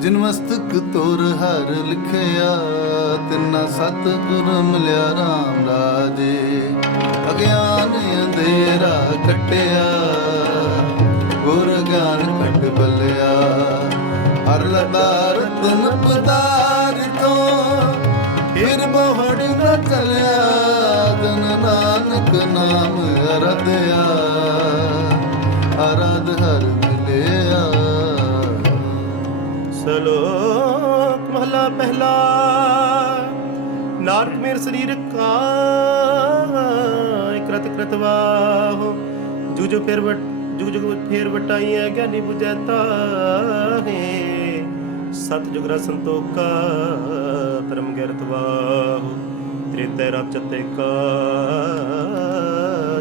ਜਿਨ ਮਸਤਕ ਤੋਰ ਹਰ ਲਿਖਿਆ, ਤਿੰਨਾ ਸਤਿਗੁਰ ਮਿਲਿਆ RAM ਰਾਜੇ। ਅਗਿਆਨ ਅੰਧੇਰਾ ਕਟਿਆ, ਗੁਰ ਗਿਆਨ ਕਟ ਬੱਲਿਆ। ਹਰ ਲਤਾਰ ਤਨ ਪਤਾਰ ਤੋਂ ਫਿਰ ਬਹੜ ਨਾ ਚਲਿਆ ਤਨ ਨਾਨਕ ਨਾਮ ਅਰਧਿਆ। ਨਾਨਕ ਮੇਰ ਸਰੀਰ ਕਾ ਕਰਤ ਵਾਹੋ। ਜੁਜ ਫਿਰ ਵਟ ਜੁਗ ਜੁਗ ਫੇਰ ਵਟਾਈ ਗਿਆਨੀ 부ਜੈ ਤਾਹੇ। ਸਤ ਜੁਗ ਸੰਤੋਖਾ ਧਰਮ ਗਿਰਤ ਵਾਹੋ। ਤ੍ਰੇਤੈ ਚਤੇ ਕਾ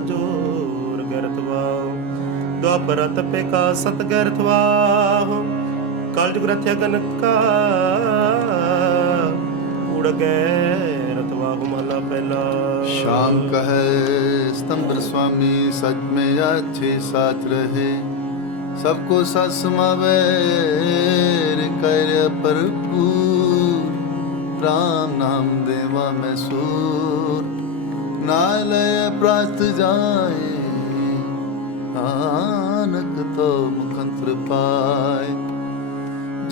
ਜੋਰ ਗਿਰਤ ਦੁਆਪਰ ਤਪੇ ਕਾ ਸਤ ਗਿਰਤ ਕਲ ਜੁਗ ਰਥਿਆ ਕਨਕਾ ਊੜਗੈ ਰਤਵਾ ਹੁਮਲਾ ਪਹਿਲਾ ਸ਼ਾਮ ਕਹੈ, ਸਤੰਬਰ ਸੁਆਮੀ, ਸਚ ਮੇ ਆਛੇ ਸਾਥ ਰਹੇ। ਸਭ ਕੋ ਸਤ ਸਮਾਵੇ ਕਰ ਪ੍ਰਭੂ ਰਾਮ ਨਾਮ ਦੇਵਾ ਮੈਂ ਸੂਰ। ਨਾਲੇ ਪ੍ਰਾਤ ਜਾਏ, ਆਨਕ ਤੋ ਮੁਖੰਤਰ ਪਾਏ।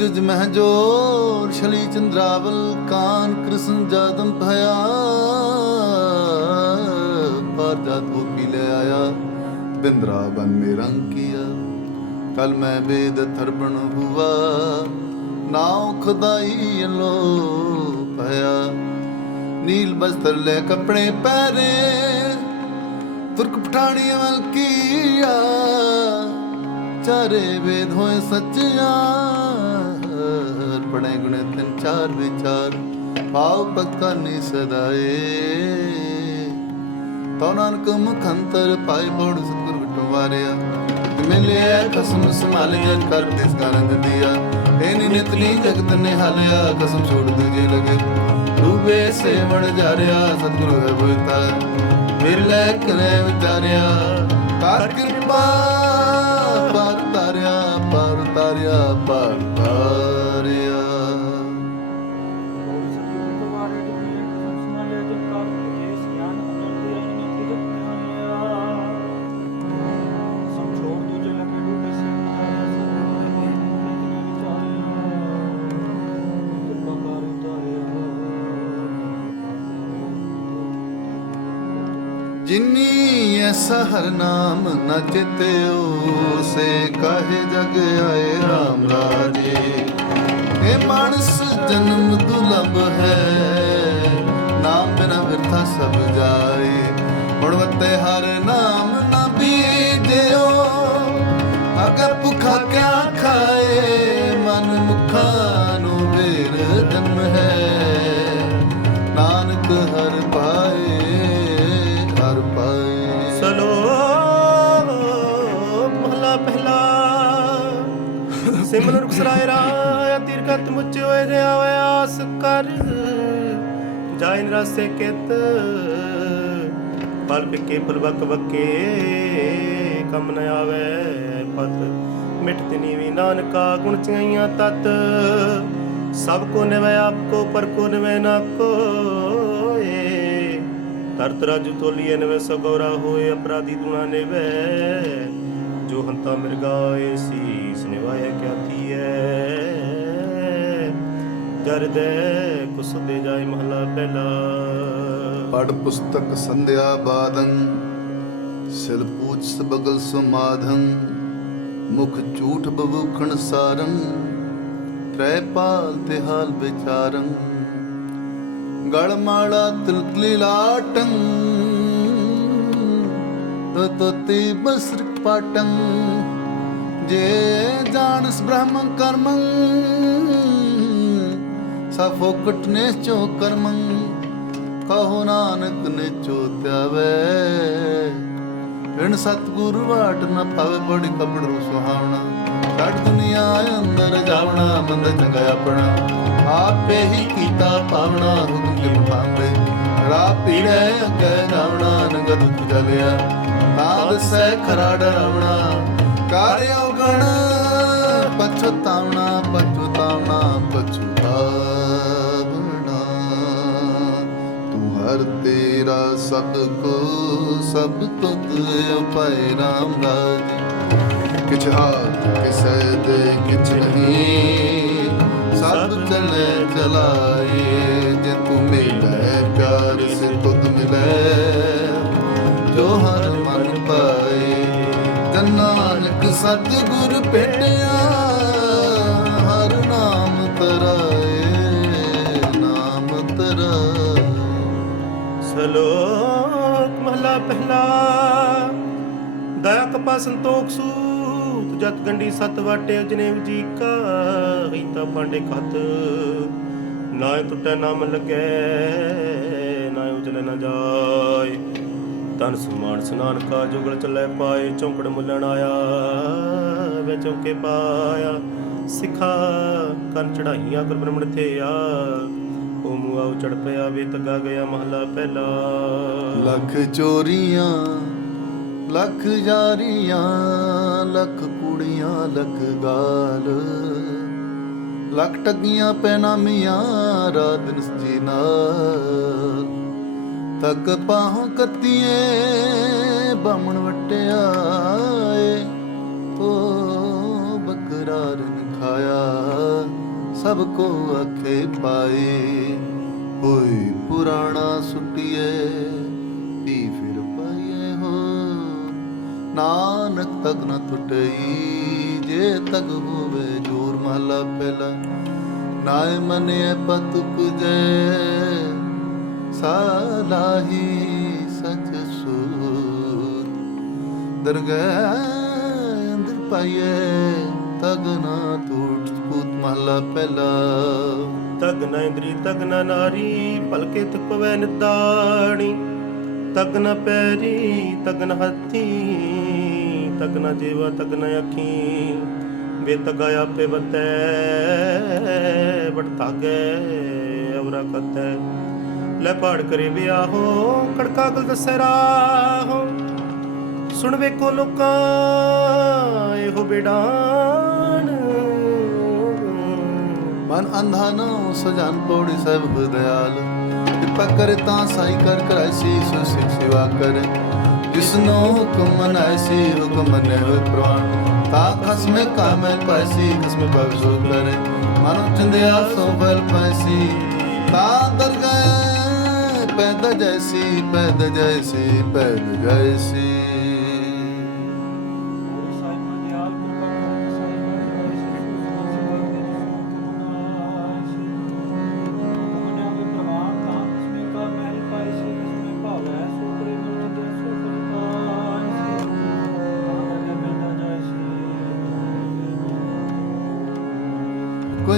जुज मह जोर छली चंद्रावल कान कृष्ण जादम भया पर जात वो पी ले आया बिंद्रावन में रंग किया कल मैं वेद थर्पण हुआ नाव खुदाई लो भया नील बस्तर ले कपड़े पहरे तुर्क पठानी अमल किया चारे वेद होए ਗੁਣ ਤਨ ਚਾਰ ਵਿਚਾਰ ਭਾਵ ਭਗਤਾਂ ਨੇ ਸਦਾਏ। ਤਉ ਨਾਨਕ ਮੁਖ ਅੰਤਰ ਬੋੜ ਸਤਿਗੁਰ ਵਟਵਾਰਿਆ ਮਿਲਿਆ ਕਸਮ ਸੰਭਾਲ ਕਰ ਦਿਸ ਕਾਰੰਜ ਦਿਆ। ਤੈਨ ਨਿਤਲੀ ਜਗਤ ਨੇ ਹਾਲਿਆ ਕਸਮ ਛੋੜ ਦੂਜੇ ਲਗੇ। ਰੂਪੇ ਸੇਵਣ ਜਾਰਿਆ, ਸਤਿਗੁਰ ਹੈ ਬੁਤਾ ਮਿਰਲੇ ਕਰੇ ਵਿਚਾਰਿਆ, ਕਰ ਕਿਰਪਾ। ਜਿਨੀ ਐਸਾ ਹਰ ਨਾਮ ਨ ਚਿਤਿਓ ਸੇ ਕਾਹੇ ਜਗ ਆਏ RAM ਰਾਜੇ। ਇਹ ਮਾਨਸ ਜਨਮ ਦੁਲਭ ਹੈ, ਨਾਮ ਬਿਨਾ ਵਿਰਥਾ ਸਭ ਜਾਏ। ਗੁਣਵਤੇ ਹਰ ਨਾਮ ਨ ਬੀਜਿਓ ਅਗੇ ਭੁਖਾ ਕਿਆ ਖਾਏ, ਮਨ ਮੁਖਾ ਨੂੰ ਵੇਰ ਜਨਮ ਹੈ। ਸਿਮਰਨ ਰੁਖਸਰਾਏ ਰਾਇਆ ਤੀਰਕਤ ਮੁੱਚ ਹੋਏ ਰਿਆ ਆਸ ਕਰ। ਜਾਇਨ ਰਸੇ ਕਿਤ, ਪਲ ਪਿਕੇ ਫੁਲ ਬਕ ਕਮ ਨ ਆਵੇ ਪਤ। ਮਿਟ ਨੀਵੀ ਨਾਨਕਾ, ਗੁਣ ਚਿਆਈਆਂ ਤਤ। ਸਭ ਕੋ ਨਿਵੈ ਆਪ ਕੋ, ਪਰ ਕੋ ਨਿਵੈ ਨਾ ਕੋਏ ਤਰਤ ਰਾਜੂ ਤੋਲੀਏ, ਨਵੇਂ ਸਗੋਰਾ ਹੋਏ, ਅਪਰਾਧੀ ਦੁਨਾ ਨਿਵੈ। ਜੋ ਹੰਤਾ ਮਿਰਗਾਏ ਸੀਸ ਨਿਵਾਏ ਕਿਆ ਥੀਐ ਦਰਦੇ ਕੁਸ ਜਾਏ ਮਹਲਾ ਪਹਿਲਾ। ਪੜ ਪੁਸਤਕ ਸੰਧਿਆ ਬਾਦੰ, ਸਿਲ ਸਬਗਲ ਸੁਮਾਧੰ, ਮੁਖ ਝੂਠ ਬਵੂਖਣ ਸਾਰੰ, ਤ੍ਰੈ ਪਾਲ ਤੇ ਹਾਲ ਵਿਚਾਰੰ। ਗਲ ਮਾਲਾ ਤਿਲਤਲੀ ਲਾਟੰ ਤਤਤੀ ਬਸਰ ਪਾਟੰ ਜੇ ਜਾਣਸ ਬ੍ਰਹਮ ਕਰਮੰ ਸਾ ਫੋਕਟ ਨੇ ਚੋ ਕਰਮੰ, ਕਹੋ ਨਾਨਕ ਨੇ ਚੋਤਿਆਵੇ ਵਿਣ ਸਤਗੁਰ ਵਾਟ ਨ ਪਾਵੇ ਬੜੀ ਕਪੜ ਰੂ ਛੱਡ ਦੁਨੀਆ ਅੰਦਰ ਜਾਵਣਾ, ਮੰਦ ਚੰਗਾ ਆਪਣਾ। ਆਪੇ ਹੀ ਕੀਤਾ ਪਾਵਣਾ, ਹੁਕਮ ਕੇ ਪਾਉਂਦੇ ਰਾ ਪੀੜੇ ਅੱਗੇ ਜਾਵਣਾ ਨਗਦ ਚਲਿਆ ਨਾਦ ਸਹਿ ਖਰਾ ਡਰਾਵਣਾ ਕਾਰਿਓ ਗਣ ਪਛਤਾਉਣਾ ਪਛਤਾਉਣਾ ਪਛਤਾਵਣਾ ਤੂੰ ਹਰ ਤੇਰਾ ਸਭ ਸਭ ਤੁਧ ਉਪਾਇ ਰਾਮ ਰਾਜ। ਕਿਛ ਹਾਥ ਕਿਸੈ ਦੇ, ਕਿਛ ਨਹੀਂ, ਸਭ ਚਲੇ ਚਲਾਏ। ਜੇ ਤੂੰ ਮਿਲੈ, ਪਿਆਰ ਸੇ ਤੁਧ ਮਿਲੈ, ਜੋ ਹਰ ਸਤਿਗੁਰ ਭੇਟਿਆ ਹਰ ਨਾਮ ਤਰਾਏ ਨਾਮ ਤਰਾਏ ਸਲੋਕ ਮਹਲਾ ਪਹਿਲਾ, ਦਇਆ ਕਪਾ ਸੰਤੋਖ, ਸੂਤ, ਜਤ ਗੰਡੀ ਸਤ, ਵਾਟੇ ਜਨੇਵ ਜੀ ਕਾ ਹੀਤਾ ਪਾਂਡੇ, ਖਤ। ਨਾ ਟੁੱਟੈ ਨਾਮ ਲੱਗੇ ਨਾ ਉਜਲੇ, ਨਾ ਜਾ ਤਨ ਸਮਾਨ ਸਨਾਨ ਕਾ ਜੁਗਲ ਚੱਲੇ ਪਾਏ, ਚੌਂਕੜ ਮੁੱਲਣ ਆਇਆ, ਵੇ ਚੌਕੇ ਪਾਇਆ। ਸਿਖਾ ਕੰਨ ਚੜਾਈਆਂ ਗੁਰ ਬ੍ਰਹਮਣ ਥੇ ਆ ਉਹ ਮੂਆ ਉਚੜ ਪਿਆ ਵੇ ਤੱਗਾ ਗਿਆ ਮਹਲਾ ਪਹਿਲਾ। ਲੱਖ ਚੋਰੀਆਂ, ਲੱਖ ਯਾਰੀਆਂ ਲੱਖ ਕੁੜੀਆਂ, ਲੱਖ ਗਾਲ। ਲੱਖ ਟੱਗੀਆਂ ਪੈਨਾਮੀਆਂ ਰਾਤ ਦਿਨ ਸਜੀ ਤੱਕ ਪਾਹੋਂ ਕੱਤੀਏ ਬਾਮਣ ਵਟਿਆਏ। ਓ ਬਕਰਾਰ ਖਾਇਆ ਸਭ ਕੋ ਅਖੇ ਪਾਏ। ਹੋਈ ਪੁਰਾਣਾ ਸੁਟਿਏ ਪੀ ਫਿਰ ਪਾਈਏ ਹੋ। ਨਾਨਕ ਤਕ ਨਾ ਟੁੱਟਈ ਜੇ ਤਕ ਹੋਵੇ ਜੋਰ ਮਹਲਾ ਪਹਿਲਾ। ਨਾਇ ਮਨੇ ਪਤ ਪੁਜੈ ਸਾਲਾਹੀ ਸਚ ਸੂਰ ਦਰਗਾਹ ਅੰਦਰ ਪਾਈਏ ਤਗ ਨਾ ਟੁੱਟ ਪੁੱਤ ਮਹਲਾ ਇੰਦਰੀ ਤਗਨਾ ਨਾਰੀ ਭਲਕੇ ਤੁਕ ਪਵੈ ਨਿਦਾਣੀ ਪੈਰੀ ਤਗਨ ਹੱਥੀ ਤਗ ਨ ਜੀਵਾ ਤਗ ਅੱਖੀ ਵੇ ਤਗਾ ਆਪੇ ਬਤੈ ਬਟ ਤਾਗੈ ਅਵਰਾ ਕਤੈ ਲੈ ਪਾੜ ਕਰੇ ਵਿਆਹੋ, ਕੜਕਾ ਗਲ ਦਸੈ ਰਾਹੋ। ਸੁਣ ਵੇਖੋ ਲੋਕਾਂ, ਇਹੋ ਬਿਡਾਨ ਮਨ ਅੰਧਾ ਨਾ ਸਜਨ ਪੌੜੀ ਸਭ ਦਇਆਲ ਕਿਰਪਾ ਕਰੇ ਤਾਂ ਸਾਈ ਕਰ ਕਰਾਇਸੀ ਸੋ ਸਿਖ ਸੇਵਾ ਕਰੇ। ਜਿਸਨੋ ਹੁਕਮ ਮਨਾਇਸੀ ਹੁਕਮ ਮਨੇ ਹੋਏ ਪ੍ਰਵਾਨ। ਤਾ ਖਸਮੇ ਕਾਮੇ ਪਾਇਸੀ ਖਸਮੇ ਭਵ ਸੋ ਕਰੇ। ਮਨੁ ਚੰਦਿਆ ਸੋ ਬਲ ਪਾਇਸੀ ਤਾ ਦਰਗਾਹ ਪੈਦਾ ਜੈਸੀ ਪੈਦਾ ਜੈਸੀ ਪੈਦ ਜੈਸੀ।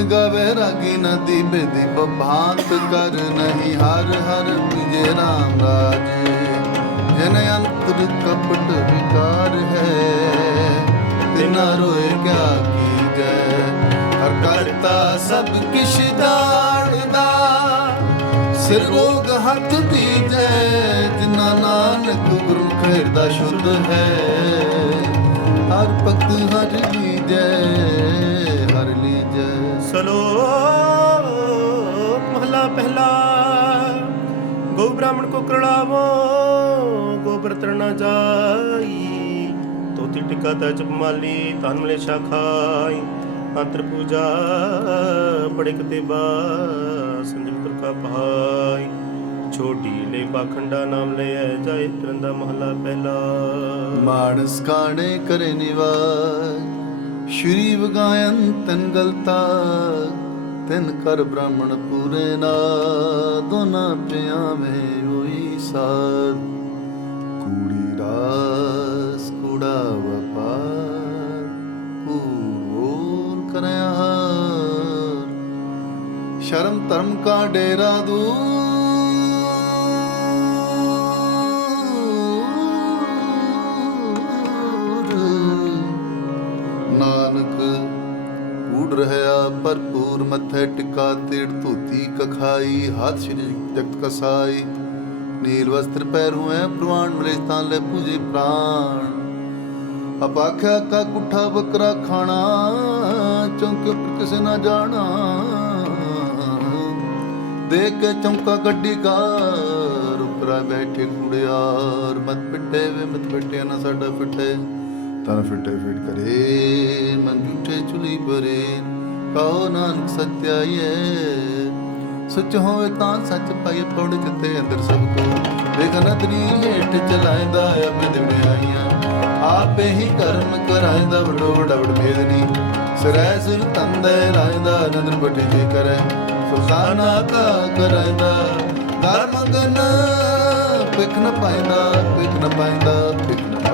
ਕੋਈ ਗਾਵੇ ਰਾਗੀ ਨਦੀ ਬੇਦੀ ਬਭਾਂਤ ਕਰ ਨਹੀਂ ਹਰ ਹਰ ਵਿਜੇ ਰਾਮ ਰਾਜੇ। ਜਨ ਅੰਤਰ ਕਪਟ ਵਿਕਾਰ ਹੈ, ਤਿਨਾ ਰੋਏ ਕਿਆ ਕੀ ਜੈ। ਹਰ ਕਰਤਾ ਸਭ ਕਿਛ ਜਾਣਦਾ ਸਿਰ ਰੋਗ ਹੱਥ ਦੀ ਜੈ ਜਿਨਾ ਨਾਨਕ ਗੁਰੂ ਖੈਰਦਾ ਸ਼ੁੱਧ ਹੈ, ਹਰ ਭਗਤ ਹਰ ਲੀਜੈ ਜੈ ਸਲੋਕ ਮਹਲਾ ਪਹਿਲਾ। ਗੋ ਬ੍ਰਾਹਮਣ ਕੋ ਕਰੜਾਵੋ, ਗੋਬਰ ਤਰਣਾ ਜਾਈ। ਤੋਤੀ ਟਿਕਾ ਤਾ ਜਪ ਮਾਲੀ ਤਨ ਮਲੇਸ਼ਾ ਖਾਈ। ਅੰਤਰ ਪੂਜਾ ਪੜਿਕ ਤੇ ਬਾ, ਸੰਜਮ ਕਰ ਕਾ ਪਹਾਈ। ਛੋਟੀ ਲੈ ਪਾਖੰਡਾ ਨਾਮ ਲੈ ਜਾਏ ਤਰੰਦਾ ਮਹਲਾ ਪਹਿਲਾ। ਮਾਨਸ ਕਾਣੇ ਕਰੇ ਨਿਵਾਸ। ਸ਼੍ਰੀ ਵਗਾਇਨ ਤਨ ਗਲਤਾ, ਤਿਨ ਕਰ ਬ੍ਰਾਹਮਣ ਪੂਰੇ ਨਾ, ਦੋਨਾ ਪਿਆ ਮੈਂ ਹੋਈ ਸਾਧ ਕੂੜੀ ਰਾਸ, ਕੂੜਾ ਵਪਾਰ, ਕੂੜ ਕਰਿਆ ਸ਼ਰਮ ਧਰਮ ਕਾ ਡੇਰਾ ਦੂਰ ਨਾਨਕ। ਕੂੜ ਰਹਿਆ ਭਰਪੂਰ ਮੱਥੇ ਟਿਕਾ, ਤੇੜ ਧੋਤੀ ਕਖਾਈ, ਹੱਥ ਸ਼੍ਰੀ ਜਗਤ ਕਸਾਈ। ਨੀਲ ਵਸਤਰ ਪਹਿਰੂ ਐ ਪ੍ਰਵਾਨ, ਮਲੇ ਤਾਂ ਲੈ ਪੂਜੇ ਪ੍ਰਾਣ। ਆਪਾਖਿਆ ਕਾ ਕੁੱਠਾ ਬੱਕਰਾ ਖਾਣਾ, ਚੌਂਕੇ ਉੱਪਰ ਕਿਸੇ ਨਾ ਜਾਣਾ। ਦੇਖ ਕੇ ਚੌਂਕਾ ਗੱਡੀ ਕਾਰ, ਉਪਰਾ ਬੈਠੇ ਕੁੜਿਆਰ। ਮਤ ਪਿੱਟੇ ਵੇ, ਮਤ ਪਿੱਟਿਆ ਨਾ ਸਾਡਾ ਫਿੱਟੇ ਤਨ ਫਿੱਟੇ ਫਿੱਟ ਕਰੇ, ਮਨ ਝੂਠੇ ਚੁਲੀ ਪਰੇ ਕਹੋ ਨਾਨਕ ਸਤਿਆਈਏ ਸੱਚ ਹੋਵੇ ਤਾਂ ਸੱਚ ਪਾਈ ਪੌੜ ਜਿੱਤੇ ਅੰਦਰ ਸਭ ਕੋ। ਵੇਖ ਨਦਰੀ ਹੇਠ ਚਲਾਇਂਦਾ ਆਪੇ ਦਿਵੜਾਈਆਂ ਆਪੇ ਹੀ ਕਰਮ ਕਰਾਇਂਦਾ ਵਡੋ ਵਡਾ ਵਡ ਮੇਦਨੀ ਸਰੈ ਸਿਰ ਤੰਦੇ ਲਾਇਂਦਾ ਨਦਰ ਬਟੇ ਜੇ ਕਰੈ। ਸੁਖਾਨਾ ਕਾ ਕਰਾਇਂਦਾ ਦਰ ਮੰਗਨ ਪਿਖ ਨ ਪਾਇਂਦਾ ਪਿਖ ਨ ਪਾਇਂਦਾ ਪਿਖ ਨ ਪਾਇਂਦਾ।